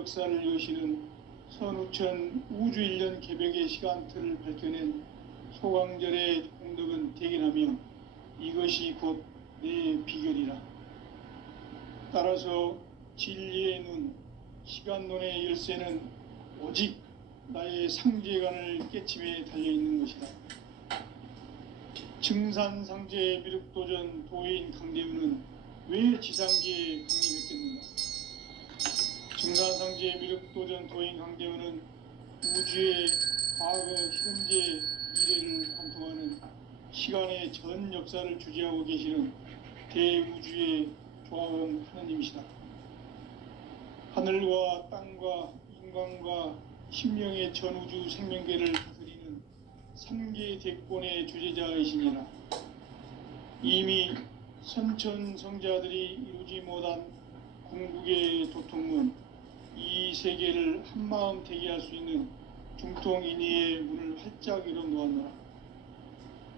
역사를 여시는 선우천 우주일년 개벽의 시간틀을 밝혀낸 소강절의 공덕은 대견하며 이것이 곧 내 비결이라. 따라서 진리의 눈, 시간론의 열쇠는 오직 나의 상제관을 깨침에 달려있는 것이다. 증산상제 미륵도전 도인 강대우는 왜 지상기에 강림했겠는가? 증산상제 미륵도전 도인 강대우는 우주의 과거, 현재, 미래를 관통하는 시간의 전 역사를 주재하고 계시는 대우주의 조화원 하나님이시다. 하늘과 땅과 인간과 신명의 전우주 생명계를 다스리는 3계 대권의 주재자이시니라. 이미 선천성자들이 이루지 못한 궁극의 도통문, 이 세계를 한마음 되게 할 수 있는 중통인의의 문을 활짝 열어놓았노라.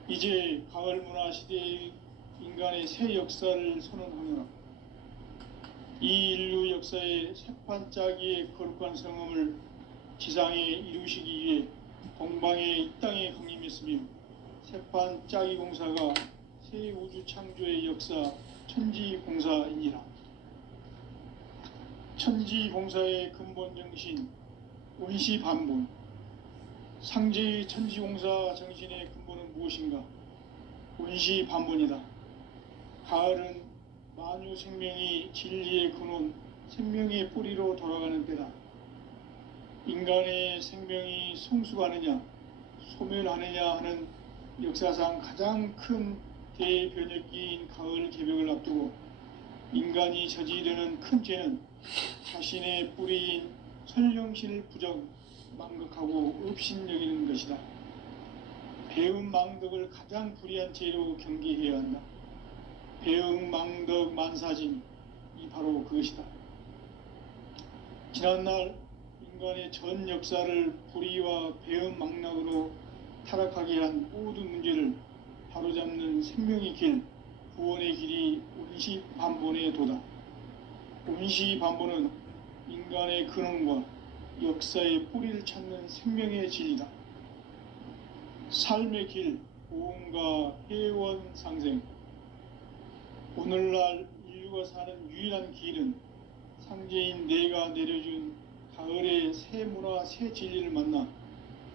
이제 가을 문화 시대의 인간의 새 역사를 선언하노라. 이 인류 역사의 새판짜기의 거룩한 성음을 지상에 이루시기 위해 동방의 이 땅에 강림했으며 새판짜기 공사가 새 우주 창조의 역사 천지공사이니라. 천지공사의 근본 정신 원시반본, 상제의 천지공사 정신의 근본은 무엇인가? 원시반본이다. 가을은 만유 생명이 진리의 근원, 생명의 뿌리로 돌아가는 때다. 인간의 생명이 성숙하느냐, 소멸하느냐 하는 역사상 가장 큰 대변혁기인 가을 개벽을 앞두고 인간이 저지르는 큰 죄는 자신의 뿌리인 설령신을 부정, 망각하고 업신여기는 것이다. 배음 망덕을 가장 불의한 죄로 경계해야 한다. 배음 망덕 만사짐이 바로 그것이다. 지난날 인간의 전 역사를 불의와 배음 망락으로 타락하게 한 모든 문제를 바로잡는 생명의 길, 구원의 길이 원시반본의 도다. 원시반본은 인간의 근원과 역사의 뿌리를 찾는 생명의 진리다. 삶의 길, 보험과 회원 상생. 오늘날 인류가 사는 유일한 길은 상제인 내가 내려준 가을의 새 문화, 새 진리를 만나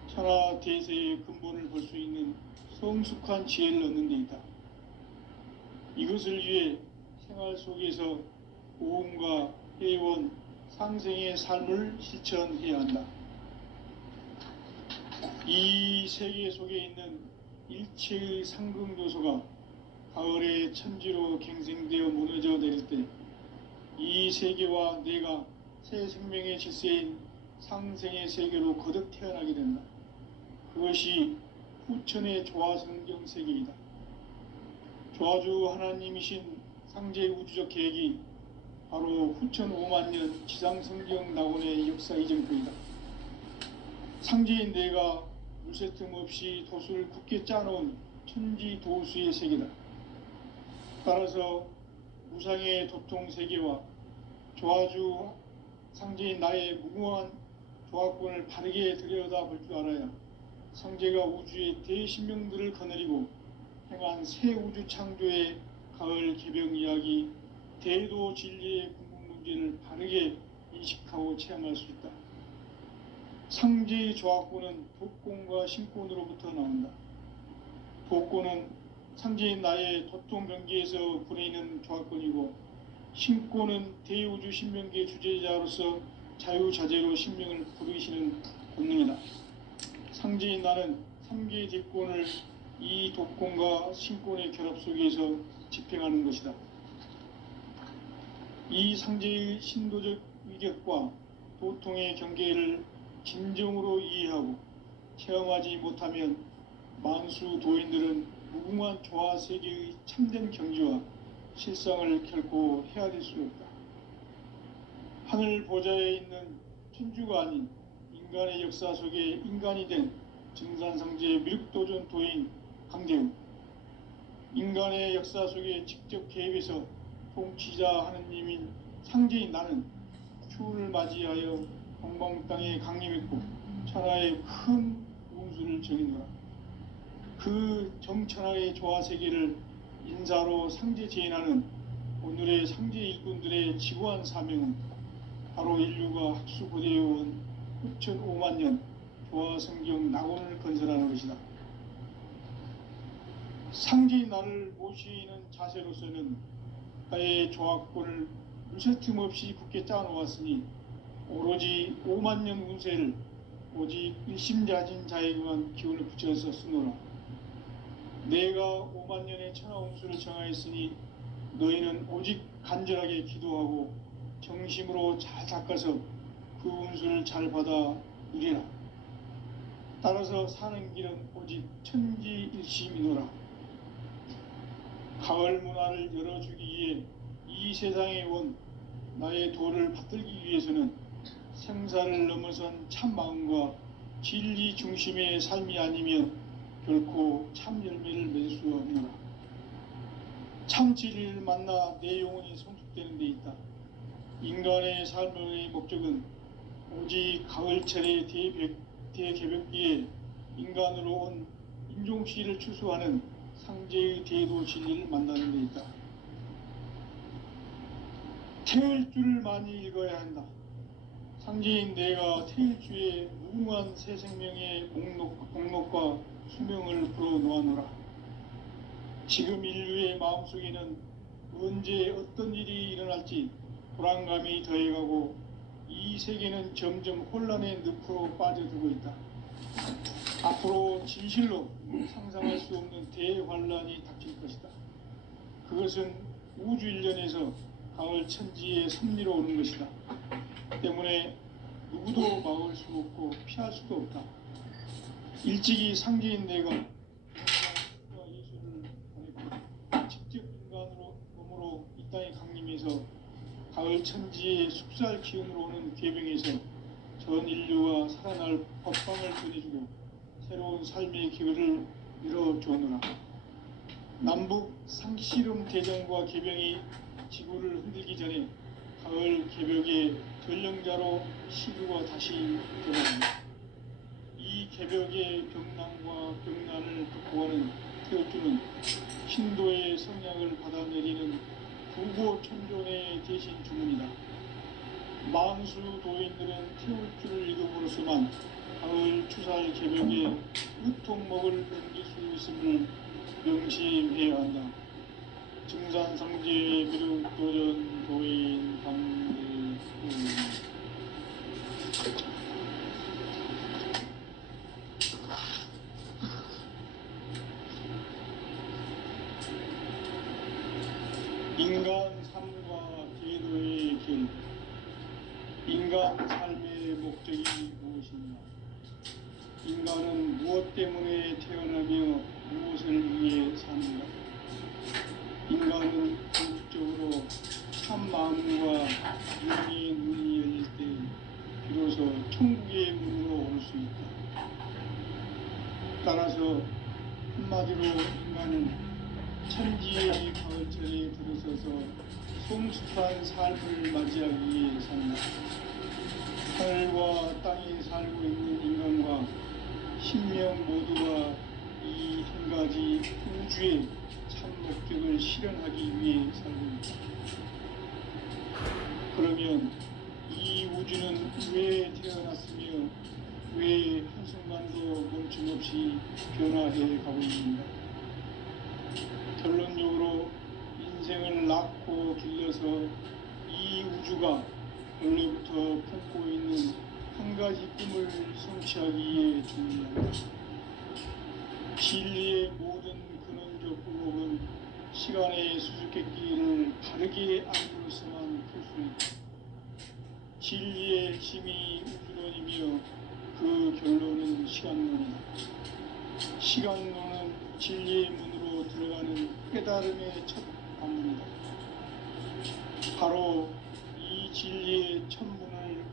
천하 대세의 근본을 볼 수 있는 성숙한 지혜를 얻는 데 있다. 이것을 위해 생활 속에서 보험과 회원, 상생의 삶을 실천해야 한다. 이 세계 속에 있는 일체의 상승요소가 가을의 천지로 갱생되어 무너져 내릴 때 이 세계와 내가 새 생명의 질서인 상생의 세계로 거듭 태어나게 된다. 그것이 후천의 조화성경 세계이다. 조화주 하나님이신 상제 우주적 계획이 바로 후천 5만년 지상성경 낙원의 역사 이정표이다. 상제인 내가 물새 틈 없이 도수를 굳게 짜놓은 천지 도수의 세계다. 따라서 무상의 도통 세계와 조화주 상제인 나의 무궁한 조화권을 바르게 들여다볼 줄 알아야 상제가 우주의 대신명들을 거느리고 행한 새 우주 창조의 가을 개벽 이야기, 대도 진리의 궁극 문제를 바르게 인식하고 체험할 수 있다. 상제의 조화권은 도권과 신권으로부터 나온다. 도권은 상제인 나의 도통 경계에서 부리는 조화권이고, 신권은 대우주 신명계 주제자로서 자유자재로 신명을 부르시는 본능이다. 상제인 나는 3계 대권을 이 도권과 신권의 결합 속에서 집행하는 것이다. 이 상제의 신도적 위격과 도통의 경계를 진정으로 이해하고 체험하지 못하면 만수 도인들은 무궁한 조화 세계의 참된 경지와 실상을 결코 헤아릴 수 없다. 하늘 보좌에 있는 천주가 아닌 인간의 역사 속에 인간이 된 증산상제 미륵도전 도인 강대우, 인간의 역사 속에 직접 개입해서 통치자 하느님인 상제인 나는 추운을 맞이하여 동방 땅에 강림했고 천하의 큰 운수를 정의노라. 그 정천하의 조화세계를 인사로 상제 제인하는 오늘의 상제 일꾼들의 지구한 사명은 바로 인류가 학수고대해온 6,5만 년 조화성경 낙원을 건설하는 것이다. 상제의 나를 모시는 자세로서는 나의 조합권을 무쇠틈 없이 굳게 짜놓았으니 오로지 5만 년 운세를 오직 일심자진 자에게만 기운을 붙여서 쓰노라. 내가 5만 년의 천하 운수를 정하였으니 너희는 오직 간절하게 기도하고 정심으로 잘 닦아서 그 운수를 잘 받아 누리라. 따라서 사는 길은 오직 천지일심이노라. 가을 문화를 열어주기 위해 이 세상에 온 나의 도를 받들기 위해서는 생사를 넘어선 참 마음과 진리 중심의 삶이 아니면 결코 참 열매를 맺을 수 없노라. 참 진리를 만나 내 영혼이 성숙되는 데 있다. 인간의 삶의 목적은 오직 가을철의 대개벽기에 인간으로 온 인종씨를 추수하는 상제의 대도 진리를 만나는 데 있다. 태을 줄을 많이 읽어야 한다. 상제인 내가 태일주의 무궁한 새 생명의 목록과 수명을 풀어놓아노라. 지금 인류의 마음속에는 언제 어떤 일이 일어날지 불안감이 더해가고 이 세계는 점점 혼란의 늪으로 빠져들고 있다. 앞으로 진실로 상상할 수 없는 대환란이 닥칠 것이다. 그것은 우주 일련에서 가을 천지의 섭리로 오는 것이다. 때문에 누구도 막을 수 없고 피할 수도 없다. 일찍이 상제인 내가 인간과 예수를 보냈고 직접 인간으로 몸으로 이 땅에 강림해서 가을 천지의 숙살 기운으로 오는 계명에서 전 인류와 살아날 법방을 전해주고 새로운 삶의 기회를 열어주었노라. 남북 상씨름 대전과 계병이 지구를 흔들기 전에 가을 개벽의 전령자로 시주가 다시 들어간다. 이 개벽의 병난과 병난을 극복하는 태어주는 신도의 성약을 받아내리는 부고천존의 대신 주문이다. 만수 도인들은 태울주를 읽음으로써만 가을 추살 개벽의 으통목을 넘길 수 있음을 명심해야 한다. 증산상제 미륵도전 도인 강대수 인간 삶과 제도의 길. 인간 삶의 목적이 무엇인가? 인간은 무엇 때문에 태어나며 무엇을 위해 사는가? 인간은 궁극적으로 참 마음과 영의 눈이 열릴 때 비로소 천국의 문으로 올 수 있다. 따라서 한마디로 인간은 천지의 가을철에 들어서서 성숙한 삶을 맞이하기 위해 산다. 하늘과 땅에 살고 있는 인간과 신명 모두가 이 한 가지 우주의 참 목적을 실현하기 위해 살고 있다. 그러면 이 우주는 왜 태어났으며 왜 한순간도 멈춤없이 변화해 가고 있는가? 결론적으로 인생을 낳고 길러서 이 우주가 원래부터 품고 있는 한 가지 꿈을 성취하기 위해 준비한다. 진리의 모든 근원적 의혹은 시간의 수수께끼를 바르게 알고서만 풀 수 있다. 진리의 힘이 우주론이며 그 결론은 시간론이다. 시간론은 진리의 문으로 들어가는 깨달음의 첫 관문이다. 바로 이 진리의 첫 문을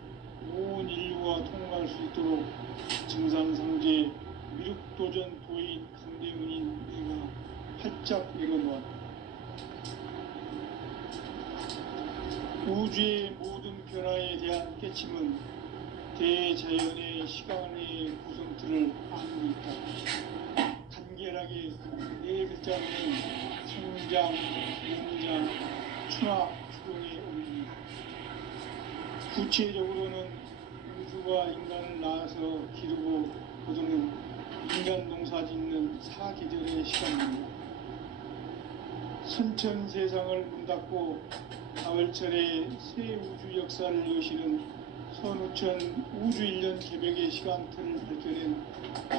온 인류가 통과할 수 있도록 증산상제 미륵도전 도인 강대문인 내가 활짝 열어놓았다. 우주의 모든 변화에 대한 깨침은 대자연의 시간의 구성틀을 아는 있다. 간결하게 네 글자는 성장, 연장, 추락, 추동의 원리입니다. 구체적으로는 우주가 인간을 낳아서 기르고 거두는 인간 농사 짓는 사계절의 시간입니다. 선천 세상을 문 닫고 가을철에 새 우주 역사를 여시는 선우천 우주 1년 개벽의 시간틀을 밝혀낸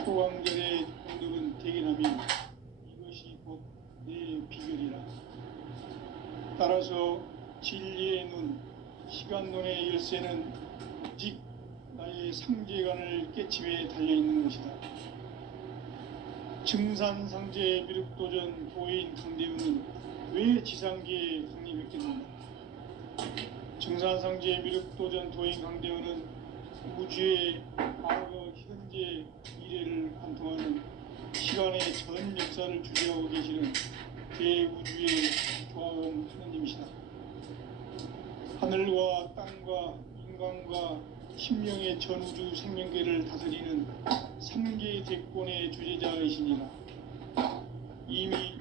소강절의 공덕은 대견하며 이것이 곧 내 비결이라. 따라서 진리의 눈, 시간론의 열쇠는 오직 나의 상제관을 깨침에 달려있는 것이다. 증산상제 미륵도전 도인 강대우는 왜 지상계에 확립했겠는가? 증산상제 미륵도전 도인 강대우는 우주의 과거, 현재, 미래를 관통하는 시간의 전 역사를 주재하고 계시는 대우주의 조화원 하느님이시다. 하늘과 땅과 인간과 심령의 전우주 생명계를 다스리는 3개 대권의 주재자이시니라. 이미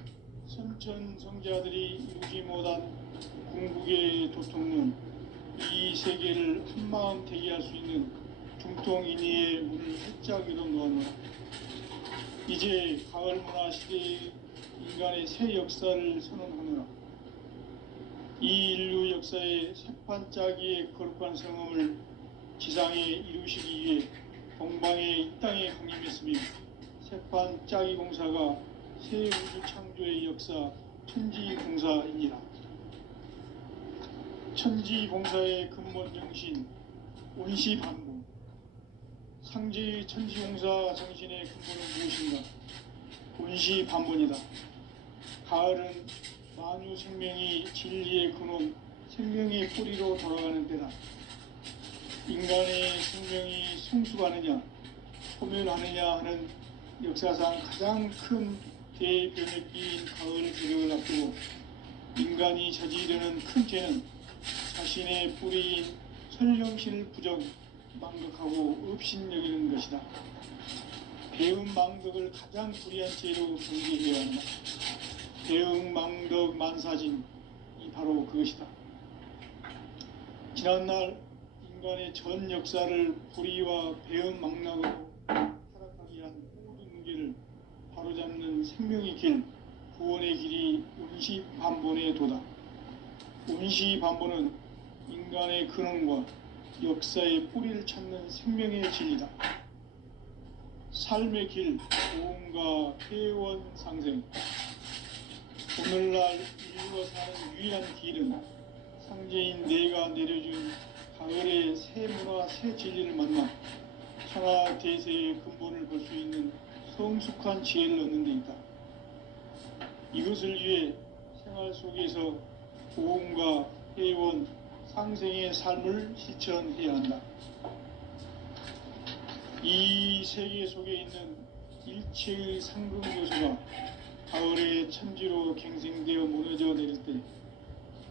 선천성자들이 이루지 못한 궁극의 도통은 이 세계를 한마음 대기할 수 있는 중통인의의 문을 활짝 열어놓았노라. 이제 가을 문화 시대의 인간의 새 역사를 선언하노라. 이 인류 역사의 새판짜기의 거룩한 성음을 지상에 이루시기 위해 동방의 이 땅에 강림했으며 새판짜기 공사가 새 우주 창조의 역사 천지공사이니라. 천지공사의 근본 정신 온시반복. 상제의 천지공사 정신의 근본은 무엇인가? 온시반복이다. 가을은 만유 생명이 진리의 근원, 생명의 뿌리로 돌아가는 때다. 인간의 생명이 성숙하느냐, 소멸하느냐 하는 역사상 가장 큰 대변혁기인 가을 개벽을 앞두고 인간이 저지르는 큰 죄는 자신의 뿌리인 설령신을 부정, 망덕하고 업신여기는 것이다. 배음 망덕을 가장 불의한 죄로 경계해야 한다. 배음 망덕 만사진이 바로 그것이다. 지난날 인간의 전 역사를 불의와 배음 망락으로 타락하게 한 모든 문제를 바로잡는 생명의 길, 구원의 길이 온시반본의 도다. 온시반본은 인간의 근원과 역사의 뿌리를 찾는 생명의 진리다. 삶의 길, 고음과 회원 상생. 오늘날 인류가 사는 유일한 길은 상제인 내가 내려준 가을의 새 문화, 새 진리를 만나 천하 대세의 근본을 볼 수 있는 성숙한 지혜를 얻는 데 있다. 이것을 위해 생활 속에서 고음과 회원, 상생의 삶을 실천해야 한다. 이 세계 속에 있는 일체의 상금 요소가 가을의 천지로 갱생되어 무너져 내릴 때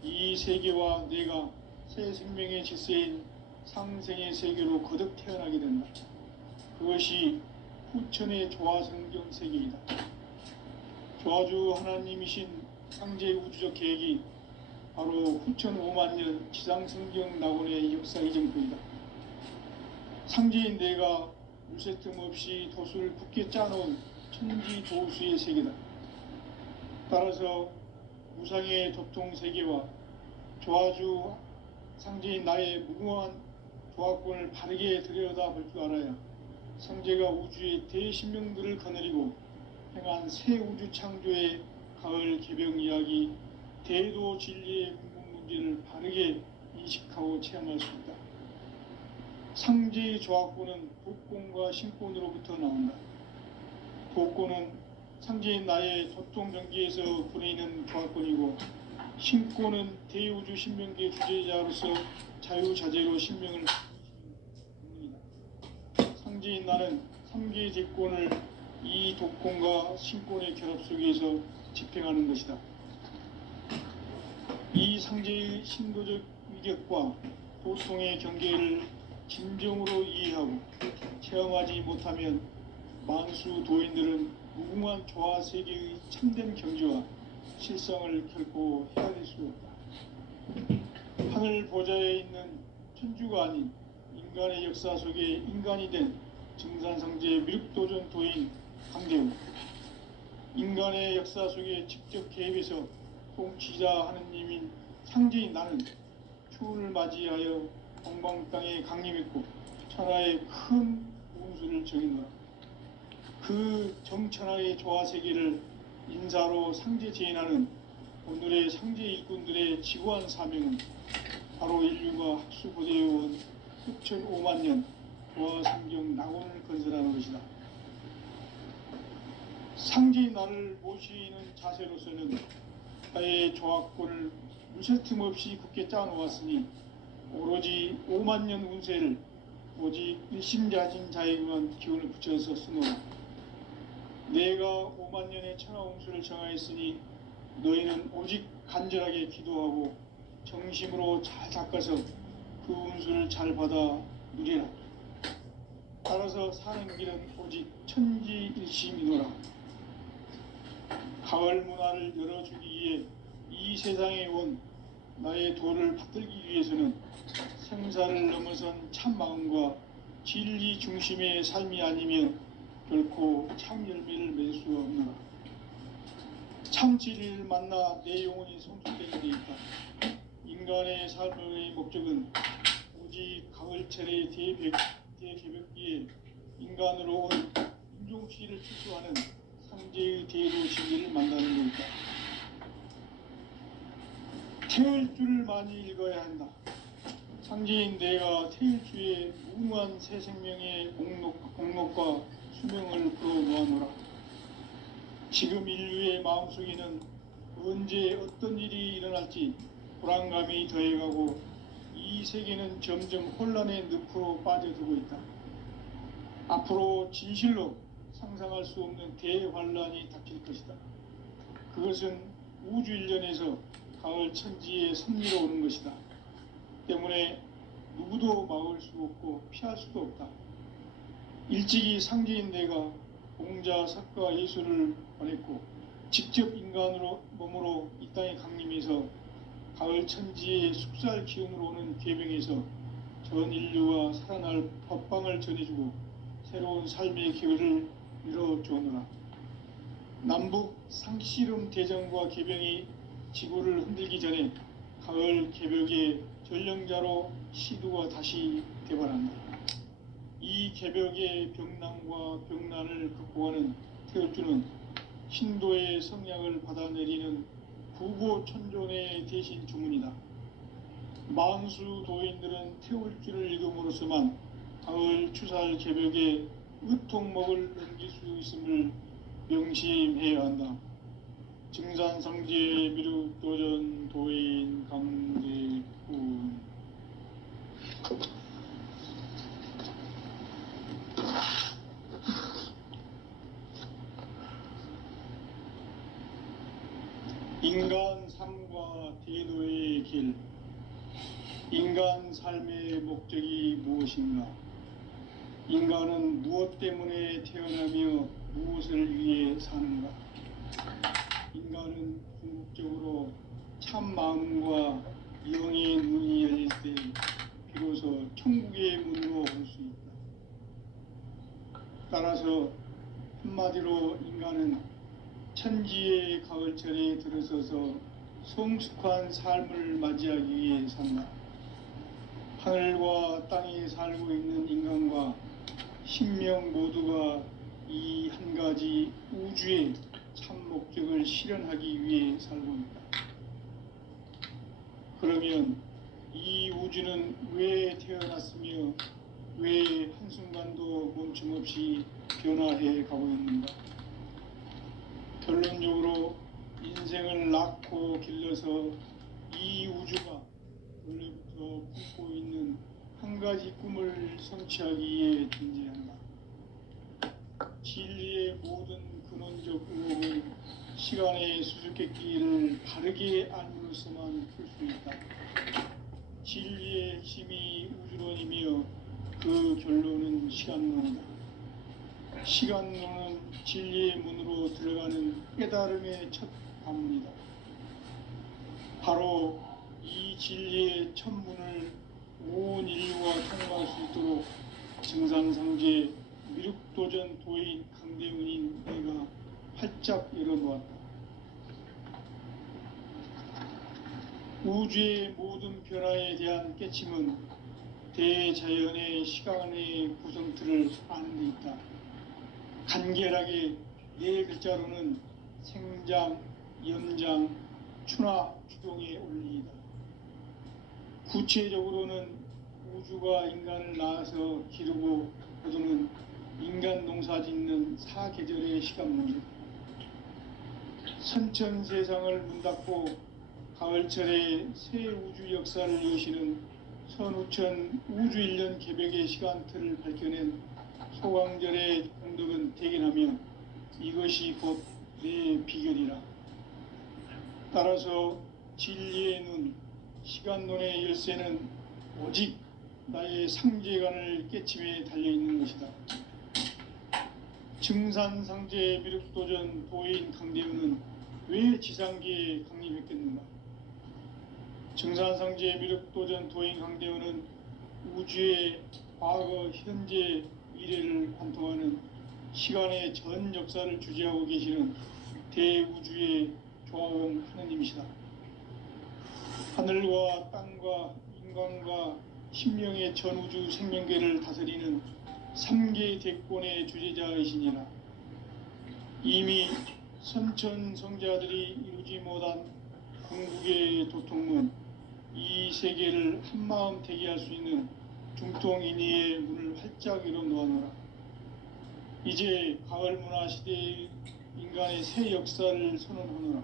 이 세계와 내가 새 생명의 질서인 상생의 세계로 거듭 태어나게 된다. 그것이 후천의 조화성경 세계이다. 조화주 하나님이신 상제 우주적 계획이 바로 후천 5만년 지상성경 낙원의 역사 이정표이다. 상제인 내가 물새틈 없이 도수를 굳게 짜놓은 천지 도수의 세계다. 따라서 무상의 도통 세계와 조화주 상제인 나의 무궁한 조화권을 바르게 들여다볼 줄 알아야 상제가 우주의 대신명들을 거느리고 행한 새 우주 창조의 가을 개벽 이야기, 대도 진리의 궁극 문제를 바르게 인식하고 체험할 수 있다. 상제의 조화권은 복권과 신권으로부터 나온다. 복권은 상제인 나의 도통정기에서 보내는 조화권이고, 신권은 대우주 신명계 주제자로서 자유자재로 신명을 받는 권능이다. 상제인 나는 3개의 대권을 이 독권과 신권의 결합 속에서 집행하는 것이다. 이 상제의 신도적 위력과 고통의 경계를 진정으로 이해하고 체험하지 못하면 만수 도인들은 무궁한 조화 세계의 참된 경지와 실상을 결코 헤아릴 수 없다. 하늘 보좌에 있는 천주가 아닌 인간의 역사 속에 인간이 된 증산성제 미륵도전 도인 강대우, 인간의 역사 속에 직접 개입해서 통치자 하느님인 상제인 나는 추운을 맞이하여 동방 땅에 강림했고 천하의 큰 운수를 정했노라. 그 정천하의 조화 세계를 인사로 상제 제인하는 오늘의 상제 일꾼들의 지구한 사명은 바로 인류가 학수고대해온 흑천 5만 년 조화 성경 낙원을 건설하는 것이다. 상제인 나를 모시는 자세로서는 나의 조합권을 무쇠틈 없이 굳게 짜놓았으니 오로지 5만 년 운세를 오직 일심자진 자에게만 기운을 붙여서 쓰노라. 내가 5만 년의 천하 운수를 정하였으니 너희는 오직 간절하게 기도하고 정심으로 잘 닦아서 그 운수를 잘 받아 누리라. 따라서 사는 길은 오직 천지일심이노라. 가을 문화를 열어주기 위해 이 세상에 온 나의 도를 받들기 위해서는 생사를 넘어선 참 마음과 진리 중심의 삶이 아니면 결코 참 열매를 맺을 수 없노라. 참 진리를 만나 내 영혼이 성숙되게 돼 있다. 인간의 삶의 목적은 오직 가을철의 대개벽기에 인간으로 온 인종시를 추수하는 상제의 대로 진리를 만나는 것이다. 태을 줄을 많이 읽어야 한다. 상제인 내가 태일주의 무궁한 새 생명의 공록과 수명을 풀어놓아노라. 지금 인류의 마음속에는 언제 어떤 일이 일어날지 불안감이 더해가고 이 세계는 점점 혼란의 늪으로 빠져들고 있다. 앞으로 진실로 상상할 수 없는 대환란이 닥칠 것이다. 그것은 우주 일련에서 가을 천지에 섭리로 오는 것이다. 때문에 누구도 막을 수 없고 피할 수도 없다. 일찍이 상제인 내가 공자, 석가, 예수를 보냈고 직접 인간으로 몸으로 이 땅에 강림해서 가을 천지의 숙살 기운으로 오는 계명에서 전 인류가 살아날 법방을 전해주고 새로운 삶의 기회를 이뤄주오노라. 남북 상씨름 대전과 개병이 지구를 흔들기 전에 가을 개벽의 전령자로 시두가 다시 개발한다. 이 개벽의 병난과 병난을 극복하는 태울주는 신도의 성량을 받아내리는 구고천존의 대신 주문이다. 만수 도인들은 태울주를 읽음으로써만 가을 추살 개벽의 의통목을 넘길 수 있음을 명심해야 한다. 증산성제 미륵도전 도인 강대군. 인간 삶과 대도의 길. 인간 삶의 목적이 무엇인가? 인간은 무엇 때문에 태어나며 무엇을 위해 사는가? 인간은 궁극적으로 참 마음과 영의 문이 열릴 때 비로소 천국의 문으로 올 수 있다. 따라서 한마디로 인간은 천지의 가을철에 들어서서 성숙한 삶을 맞이하기 위해 산다. 하늘과 땅에 살고 있는 인간과 신명 모두가 이 한 가지 우주의 참 목적을 실현하기 위해 살고 있다. 그러면 이 우주는 왜 태어났으며 왜 한순간도 멈춤없이 변화해 가고 있는가? 결론적으로 인생을 낳고 길러서 이 우주가 원래부터 품고 있는 한 가지 꿈을 성취하기 위해 존재한다. 진리의 모든 근원적 의혹은 시간의 수수께끼를 바르게 알므로서만 풀 수 있다. 진리의 핵심이 우주론이며 그 결론은 시간론이다. 시간론은 진리의 문으로 들어가는 깨달음의 첫 관문이다. 바로 이 진리의 첫 문을 온 인류가 통과할 수 있도록 증산상제 미륵도전 도인 강대훈인 내가 활짝 열어놓았다. 우주의 모든 변화에 대한 깨침은 대자연의 시간의 구성틀을 아는 데 있다. 간결하게 네 글자로는 생장, 연장, 추나 추동의 원리이다. 구체적으로는 우주가 인간을 낳아서 기르고 거두는 인간 농사 짓는 사계절의 시간문이다. 선천세상을 문닫고 가을철에 새 우주 역사를 여시는 선우천 우주일년 개벽의 시간틀을 밝혀낸 소강절의 공덕은 대견하며 이것이 곧 내 비결이라. 따라서 진리의 눈, 시간론의 열쇠는 오직 나의 상제관을 깨침에 달려있는 것이다. 증산상제 미륵도전 도인 강대훈은 왜 지상계에 강림했겠는가? 증산상제 미륵도전 도인 강대훈은 우주의 과거, 현재, 미래를 관통하는 시간의 전 역사를 주재하고 계시는 대우주의 조화원 하느님이시다. 하늘과 땅과 인간과 신명의 전우주 생명계를 다스리는 3개 대권의 주재자이시니라. 이미 선천성자들이 이루지 못한 궁극의 도통문, 이 세계를 한마음 되게 할 수 있는 중통인의의 문을 활짝 열어놓아노라. 이제 가을 문화 시대의 인간의 새 역사를 선언하노라.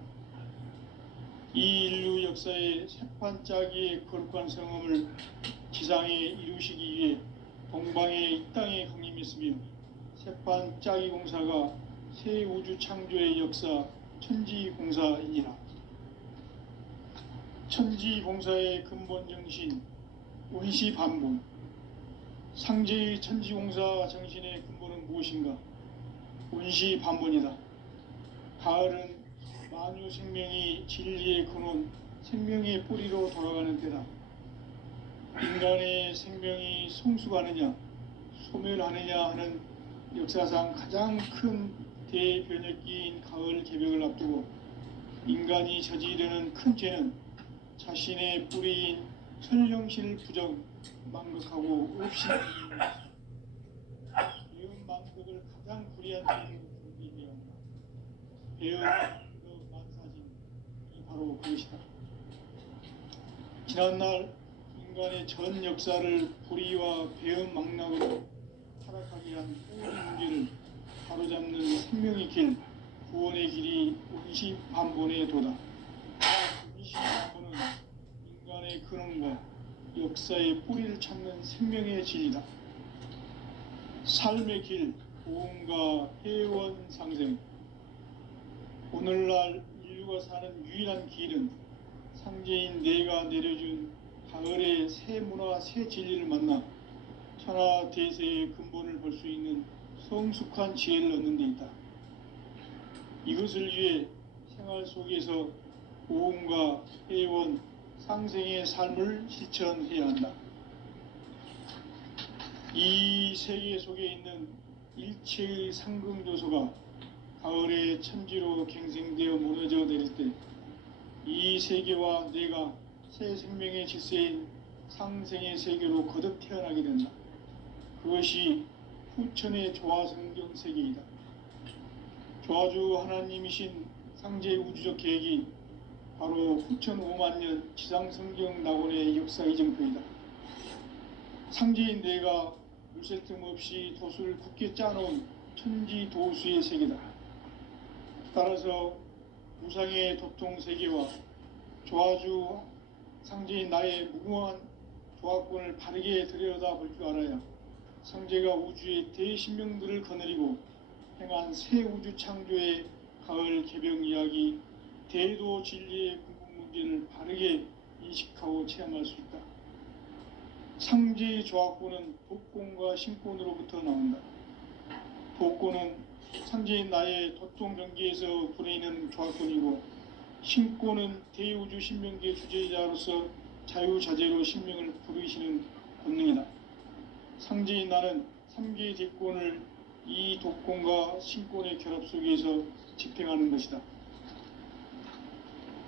이 인류 역사의 새판짜기의 거룩한 성험을 지상에 이루시기 위해 동방의 이 땅에 강림했으며 새판짜기 공사가 새 우주 창조의 역사 천지공사이니라. 천지공사의 근본 정신 원시반복. 상제의 천지공사 정신의 근본은 무엇인가? 원시반복이다. 가을은 만유 생명이 진리의 근원, 생명의 뿌리로 돌아가는 때다. 인간의 생명이 성숙하느냐, 소멸하느냐 하는 역사상 가장 큰 대변혁기인 가을 개벽을 앞두고 인간이 저지르는 큰 죄는 자신의 뿌리인 설령실 부정, 망극하고 없이는 배운 망극을 가장 불의한 죄로 준비해야 한다. 배운 망극 만사진이 바로 그것이다. 지난날 인간의 전 역사를 불의와 배은 망락으로 타락하게 한 모든 문제를 바로잡는 생명의 길, 구원의 길이 원시반본의 도다. 원시반본은 인간의 근원과 역사의 뿌리를 찾는 생명의 진리다. 삶의 길, 보험과 회원 상생. 오늘날 인류가 사는 유일한 길은 상제인 내가 내려준 가을의 새 문화, 새 진리를 만나 천하 대세의 근본을 볼 수 있는 성숙한 지혜를 얻는 데 있다. 이것을 위해 생활 속에서 보험과 회원, 상생의 삶을 실천해야 한다. 이 세계 속에 있는 일체의 상승조소가 가을의 천지로 갱생되어 무너져 내릴 때 이 세계와 내가 새 생명의 질서인 상생의 세계로 거듭 태어나게 된다. 그것이 후천의 조화성경 세계이다. 조화주 하나님이신 상제 우주적 계획이 바로 후천 5만년 지상성경 낙원의 역사 이정표이다. 상제인 내가 물샐 틈 없이 도수를 굳게 짜놓은 천지 도수의 세계다. 따라서 무상의 도통 세계와 조화주 상제인 나의 무궁한 조화권을 바르게 들여다볼 줄 알아야 상제가 우주의 대신명들을 거느리고 행한 새 우주 창조의 가을 개벽 이야기, 대도 진리의 궁극 문제를 바르게 인식하고 체험할 수 있다. 상제의 조합구는 복권과 신권으로부터 나온다. 복권은 상제인 나의 도통 경기에서 부리는 조합권이고, 신권은 대우주 신명기의 주제자로서 자유자재로 신명을 부르시는 권능이다. 상제인 나는 3개의 대권을 이 독권과 신권의 결합 속에서 집행하는 것이다.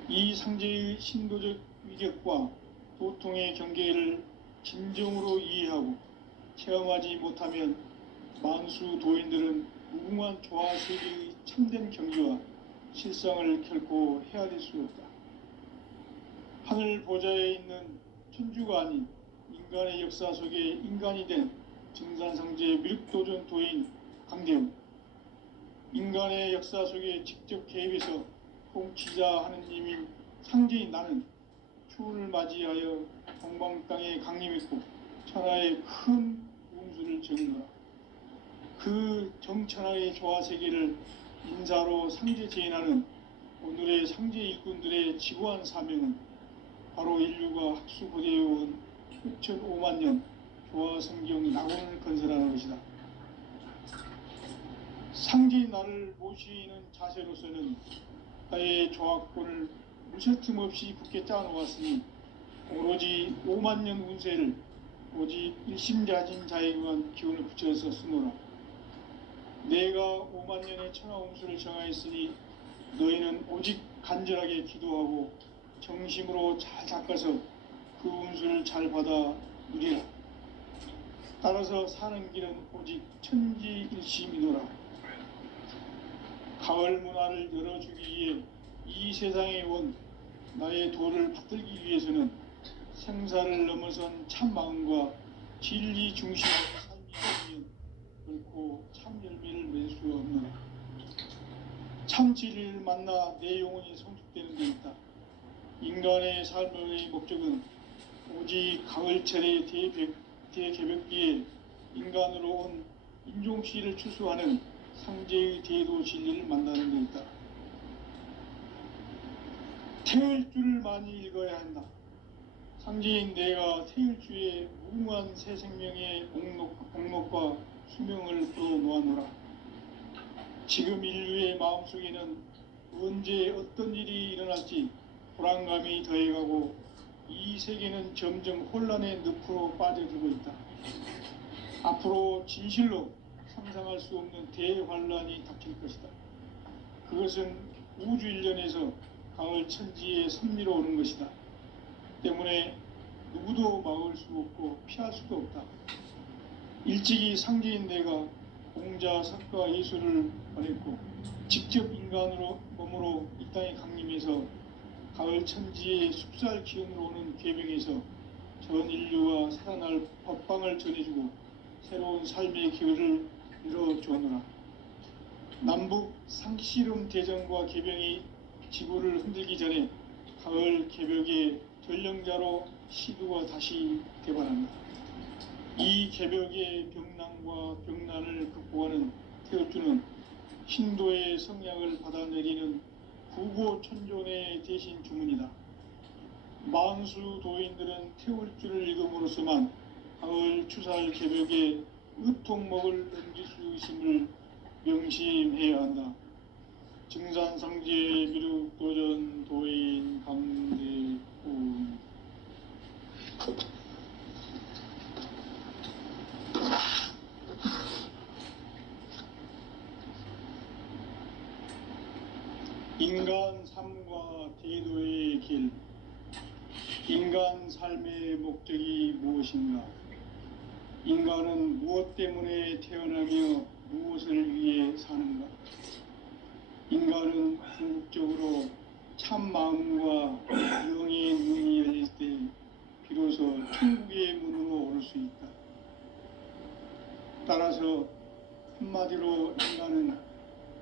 이 상제의 신도적 위력과 도통의 경계를 진정으로 이해하고 체험하지 못하면 만수 도인들은 무궁한 조화 세계의 참된 경지와 실상을 결코 헤아릴 수 없다. 하늘 보좌에 있는 천주가 아닌 인간의 역사 속에 인간이 된 증산상제 미륵도전 도인 강대웅, 인간의 역사 속에 직접 개입해서 통치자 하느님인 상제인 나는 추운을 맞이하여 동방 땅에 강림했고 천하의 큰 운수를 적은노라. 그 정천하의 조화 세계를 인사로 상제 제인하는 오늘의 상제 일꾼들의 지구한 사명은 바로 인류가 학수고대해온 6,500만 년 조화 성경 낙원을 건설하는 것이다. 상제인 나를 모시는 자세로서는 나의 조합권을 무쇠틈 없이 굳게 짜놓았으니 오로지 5만 년 운세를 오직 일심자진 자에게만 기운을 붙여서 쓰노라. 내가 5만 년의 천하 운수를 정하였으니 너희는 오직 간절하게 기도하고 정심으로 잘 닦아서 그 운수를 잘 받아 누리라. 따라서 사는 길은 오직 천지일심이노라. 가을 문화를 열어주기 위해 이 세상에 온 나의 도를 받들기 위해서는 생사를 넘어선 참 마음과 진리 중심의 삶이 있으면 결코 참 열매를 맺을 수 없노라. 참 진리를 만나 내 영혼이 성숙되는 데 있다. 인간의 삶의 목적은 오직 가을철의 대개벽기에 인간으로 온 인종시를 추수하는 상제의 대도 진리를 만나는 데 있다. 태을주를 많이 읽어야 한다. 상제인 내가 태을주의 무궁한 새 생명의 목록과 수명을 풀어놓아노라. 지금 인류의 마음속에는 언제 어떤 일이 일어날지 불안감이 더해가고 이 세계는 점점 혼란의 늪으로 빠져들고 있다. 앞으로 진실로 상상할 수 없는 대환란이 닥칠 것이다. 그것은 우주 일련에서 가을 천지의 섭리로 오는 것이다. 때문에 누구도 막을 수 없고 피할 수도 없다. 일찍이 상제인 내가 공자, 석가, 예수를 보냈고 직접 인간으로 몸으로 이 땅에 강림해서 가을 천지의 숲살 기운으로 오는 궤병에서 전 인류가 살아날 법방을 전해주고 새로운 삶의 기회를 열어주었노라. 남북 상씨름 대전과 개병이 지구를 흔들기 전에 가을 개벽의 전령자로 시두가 다시 개발한다. 이 개벽의 병난과 병난을 극복하는 태울주는 신도의 성약을 받아내리는 구고천존의 대신 주문이다. 만수 도인들은 태울주를 읽음으로써만 가을 추살 개벽의 의통목을 넘길 수 있음을 명심해야 한다. 증산상제 미륵도전 도인 강대웅. 인간 삶과 대도의 길. 인간 삶의 목적이 무엇인가? 인간은 무엇 때문에 태어나며 무엇을 위해 사는가? 인간은 궁극적으로 참 마음과 영의 문이 열릴 때 비로소 천국의 문으로 오를 수 있다. 따라서 한마디로 인간은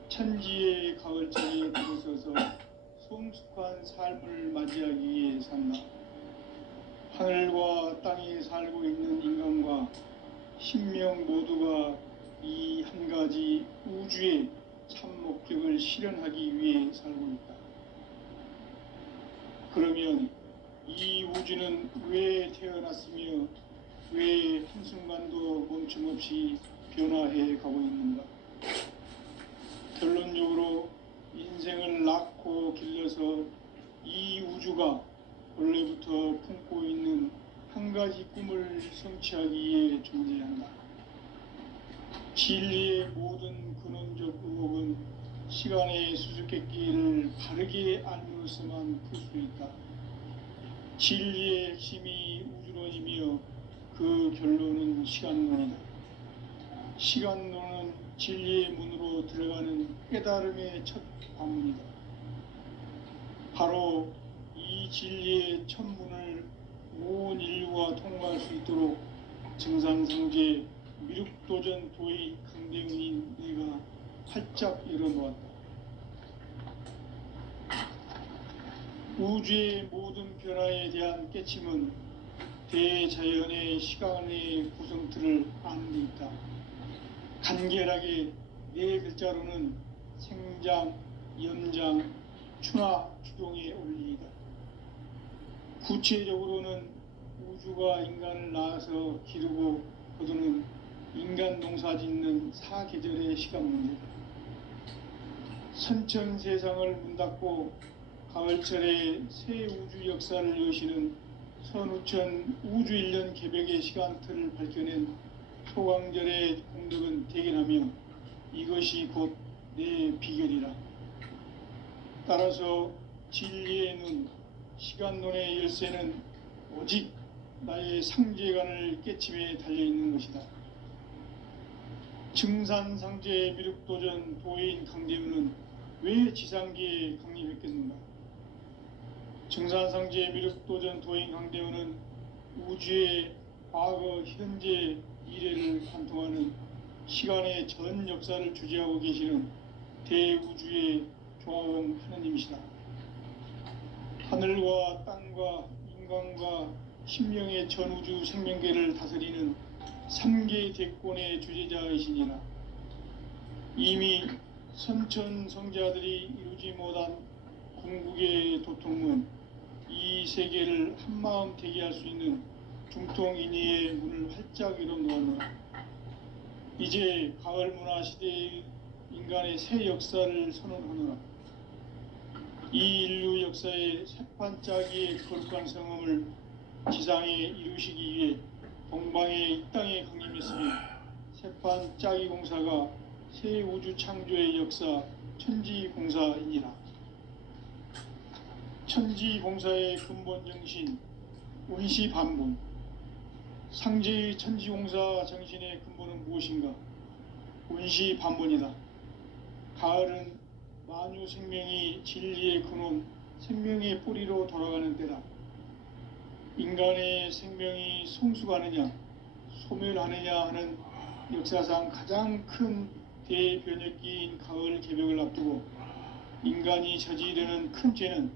천지의 가을철에 들어서서 성숙한 삶을 맞이하기 위해 산다. 하늘과 땅에 살고 있는 인간과 신명 모두가 이 한 가지 우주의 참 목적을 실현하기 위해 살고 있다. 그러면 이 우주는 왜 태어났으며 왜 한순간도 멈춤없이 변화해 가고 있는가? 결론적으로 인생을 낳고 길러서 이 우주가 원래부터 품고 있는 한 가지 꿈을 성취하기 위해 존재한다. 진리의 모든 근원적 의혹은 시간의 수수께끼를 바르게 알므로서만 풀 수 있다. 진리의 핵심이 우주론이며 그 결론은 시간론이다. 시간론은 진리의 문으로 들어가는 깨달음의 첫 관문이다. 바로 이 진리의 첫 문을 온 인류가 통과할 수 있도록 증산상제 미륵도전 도의 강대훈인 내가 활짝 열어놓았다. 우주의 모든 변화에 대한 깨침은 대자연의 시간의 구성틀을 아는 데 있다. 간결하게 네 글자로는 생장, 연장, 추나 추동의 원리이다. 구체적으로는 우주가 인간을 낳아서 기르고 거두는 인간 농사 짓는 사계절의 시간 문제다. 선천 세상을 문 닫고 가을철에 새 우주 역사를 여시는 선우천 우주 1년 개벽의 시간틀을 밝혀낸 소강절의 공덕은 대견하며 이것이 곧 내 비결이라. 따라서 진리의 눈, 시간론의 열쇠는 오직 나의 상제관을 깨침에 달려있는 것이다. 증산상제 미륵도전 도인 강대훈은 왜 지상계에 강림했겠는가? 증산상제 미륵도전 도인 강대훈은 우주의 과거, 현재, 미래를 관통하는 시간의 전 역사를 주재하고 계시는 대우주의 조화원 하느님이시다. 하늘과 땅과 인간과 신명의 전우주 생명계를 다스리는 3계 대권의 주재자이시니라. 이미 선천성자들이 이루지 못한 궁극의 도통문, 이 세계를 한마음 되게 할 수 있는 중통인의의 문을 활짝 열어놓았노라. 이제 가을 문화 시대의 인간의 새 역사를 선언하노라. 이 인류 역사의 새판짜기의 거룩한 성음을 지상에 이루시기 위해 동방의 이 땅에 강림했으며 새판짜기 공사가 새 우주 창조의 역사 천지공사이니라. 천지공사의 근본 정신 운시반분. 상제의 천지공사 정신의 근본은 무엇인가? 운시반분이다. 가을은 만유 생명이 진리의 근원, 생명의 뿌리로 돌아가는 때다. 인간의 생명이 성숙하느냐, 소멸하느냐 하는 역사상 가장 큰 대변혁기인 가을 개벽을 앞두고 인간이 저지르는 큰 죄는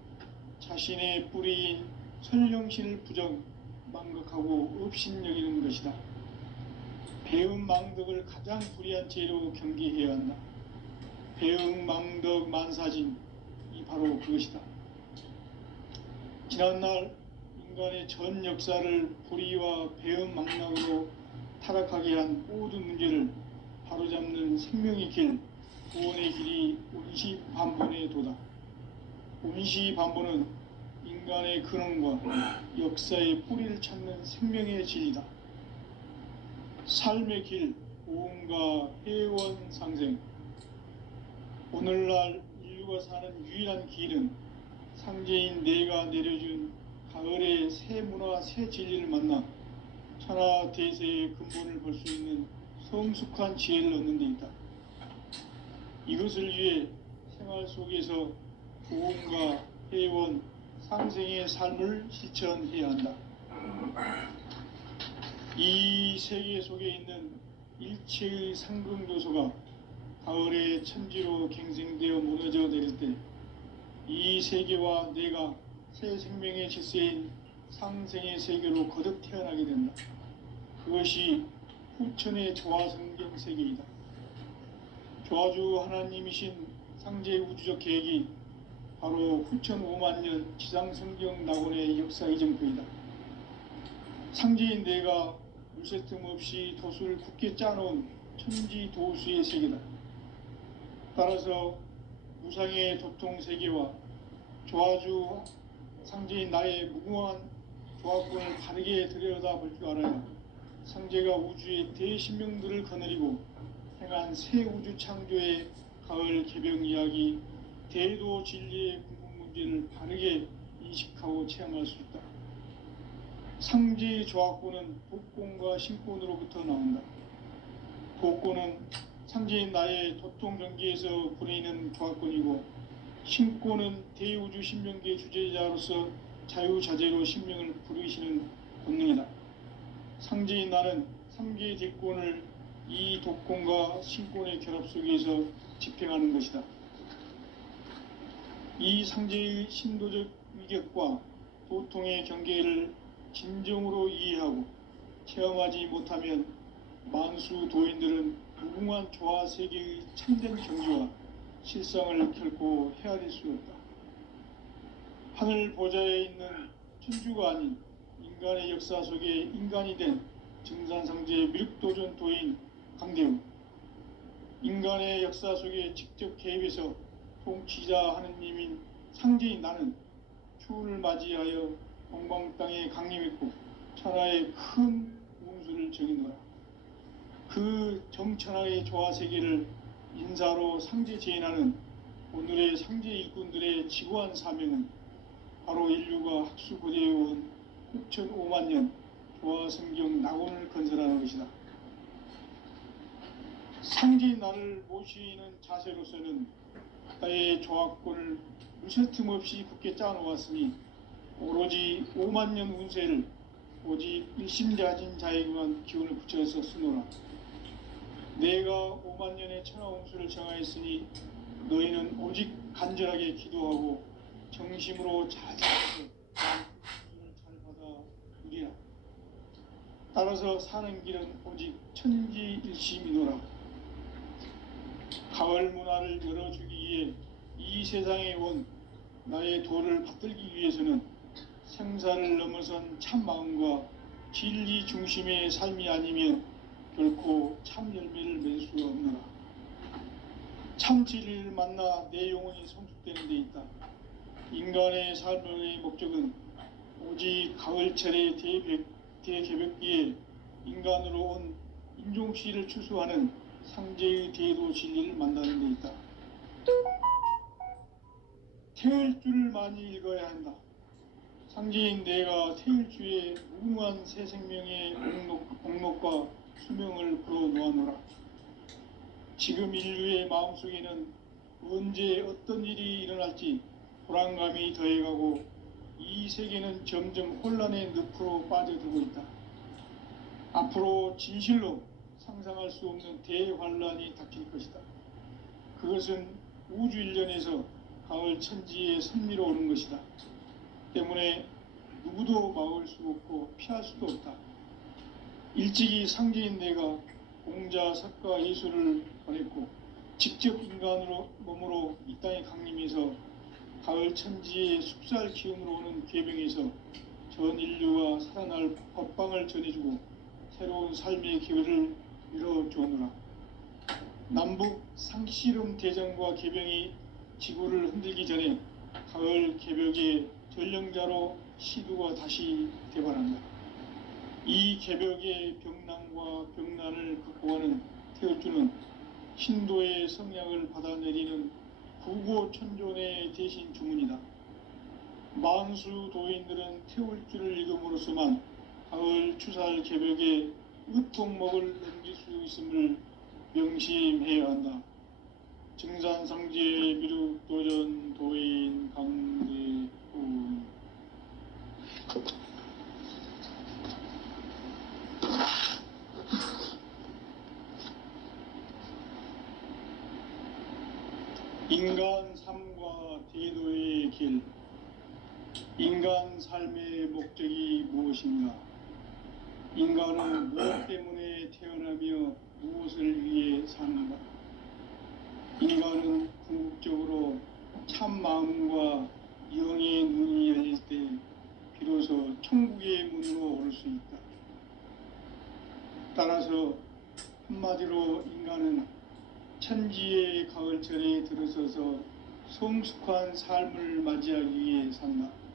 자신의 뿌리인 선령신을 부정, 망각하고 업신여기는 것이다. 배은망덕을 가장 불의한 죄로 경계해야 한다. 배은망덕 만사진, 이 바로 그것이다. 지난날 인간의 전 역사를 불의와 배은망락으로 타락하게 한 모든 문제를 바로잡는 생명의 길, 구원의 길이 운시반본의 도다. 운시반본은 인간의 근원과 역사의 뿌리를 찾는 생명의 진리다. 삶의 길, 고음과 회원 상생. 오늘날 인류가 사는 유일한 길은 상제인 내가 내려준 가을의 새 문화, 새 진리를 만나 천하 대세의 근본을 볼 수 있는 성숙한 지혜를 얻는 데 있다. 이것을 위해 생활 속에서 고음과 회원, 상생의 삶을 실천해야 한다. 이 세계 속에 있는 일체의 상승요소가 가을의 천지로 갱생되어 무너져 내릴 때 이 세계와 내가 새 생명의 질서인 상생의 세계로 거듭 태어나게 된다. 그것이 후천의 조화성경 세계이다. 조화주 하나님이신 상제 우주적 계획이 바로 후천 5만 년 지상성경 낙원의 역사 이정표이다. 상제인 내가 물새 틈 없이 돛을 굳게 짜놓은 천지도수의 세계다. 따라서 무상의 도통 세계와 조화주 상제인 나의 무궁한 조합권을 바르게 들여다볼 줄 알아야 상제가 우주의 대신명들을 거느리고 행한 새 우주 창조의 가을 개병 이야기, 대도 진리의 궁극 문제를 바르게 인식하고 체험할 수 있다. 상제의 조합권은 복권과 신권으로부터 나온다. 복권은 상제인 나의 도통 경계에서 부리는 조합권이고, 신권은 대우주 신명계의 주제자로서 자유자재로 신명을 부르시는 본능이다. 상제인 나는 3개의 뒷권을 이 독권과 신권의 결합 속에서 집행하는 것이다. 이 상제의 신도적 위격과 도통의 경계를 진정으로 이해하고 체험하지 못하면 만수 도인들은 무궁한 조화 세계의 참된 경지와 실상을 결코 헤아릴 수 없다. 하늘 보좌에 있는 천주가 아닌 인간의 역사 속에 인간이 된 증산상제의 미륵도전 도인 강대우, 인간의 역사 속에 직접 개입해서 통치자 하느님인 상제인 나는 추운을 맞이하여 동방 땅에 강림했고 천하의 큰 운수를 정의노라. 그 정천하의 조화세계를 인사로 상제 제인하는 오늘의 상제 일꾼들의 지구한 사명은 바로 인류가 학수고대해온 6,5만 년 조화성경 낙원을 건설하는 것이다. 상제인 나를 모시는 자세로서는 나의 조합권을 물새 틈 없이 굳게 짜놓았으니 오로지 5만 년 운세를 오직 일심자진 자에게만 기운을 붙여서 쓰노라. 내가 5만 년의 천하운수를 정하였으니 너희는 오직 간절하게 기도하고 정심으로 자제해서 운수를 잘 받아 누리라. 따라서 사는 길은 오직 천지일심이노라. 가을 문화를 열어주기 위해 이 세상에 온 나의 도를 받들기 위해서는 생사를 넘어선 참마음과 진리 중심의 삶이 아니면 결코 참 열매를 맺을 수가 없노라. 참 진리를 만나 내 영혼이 성숙되는 데 있다. 인간의 삶의 목적은 오직 가을철의 대개벽기에 인간으로 온 인종시를 추수하는 상제의 대도 진리를 만나는 데 있다. 태을 줄을 많이 읽어야 한다. 상제인 내가 태일주의 무궁한 새 생명의 공록과 수명을 불어놓아노라. 지금 인류의 마음속에는 언제 어떤 일이 일어날지 불안감이 더해가고 이 세계는 점점 혼란의 늪으로 빠져들고 있다. 앞으로 진실로 상상할 수 없는 대환란이 닥칠 것이다. 그것은 우주 일련에서 가을 천지의 섭리로 오는 것이다. 때문에 누구도 막을 수 없고 피할 수도 없다. 일찍이 상제인 내가 공자, 석가, 예수를 보냈고 직접 인간으로 몸으로 이 땅에 강림해서 가을 천지의 숲살 기운으로 오는 괴병에서 전 인류가 살아날 법방을 전해주고 새로운 삶의 기회를 이뤄주오노라. 남북 상씨름 대전과 개병이 지구를 흔들기 전에 가을 개벽의 전령자로 시두가 다시 대발한다. 이 개벽의 병난과 병난을 극복하는 태울주는 신도의 성량을 받아내리는 구고천존의 대신 주문이다. 만수 도인들은 태울주를 읽음으로써만 가을 추살 개벽의 으통목을 넘길 수 있음을 명심해야 한다. 증산상제 미륵도전 도인 강대훈. 인간 삶과 대도의 길. 인간 삶의 목적이 무엇인가? 인간은 무엇 때문에 태어나며 무엇을 위해 사는가? 인간은 궁극적으로 참 마음과 영의 눈이 열릴 때 비로소 천국의 문으로 올 수 있다. 한마디로 인간은 천지의 가을철에 들어서서 성숙한 삶을 맞이하기 위해 산다.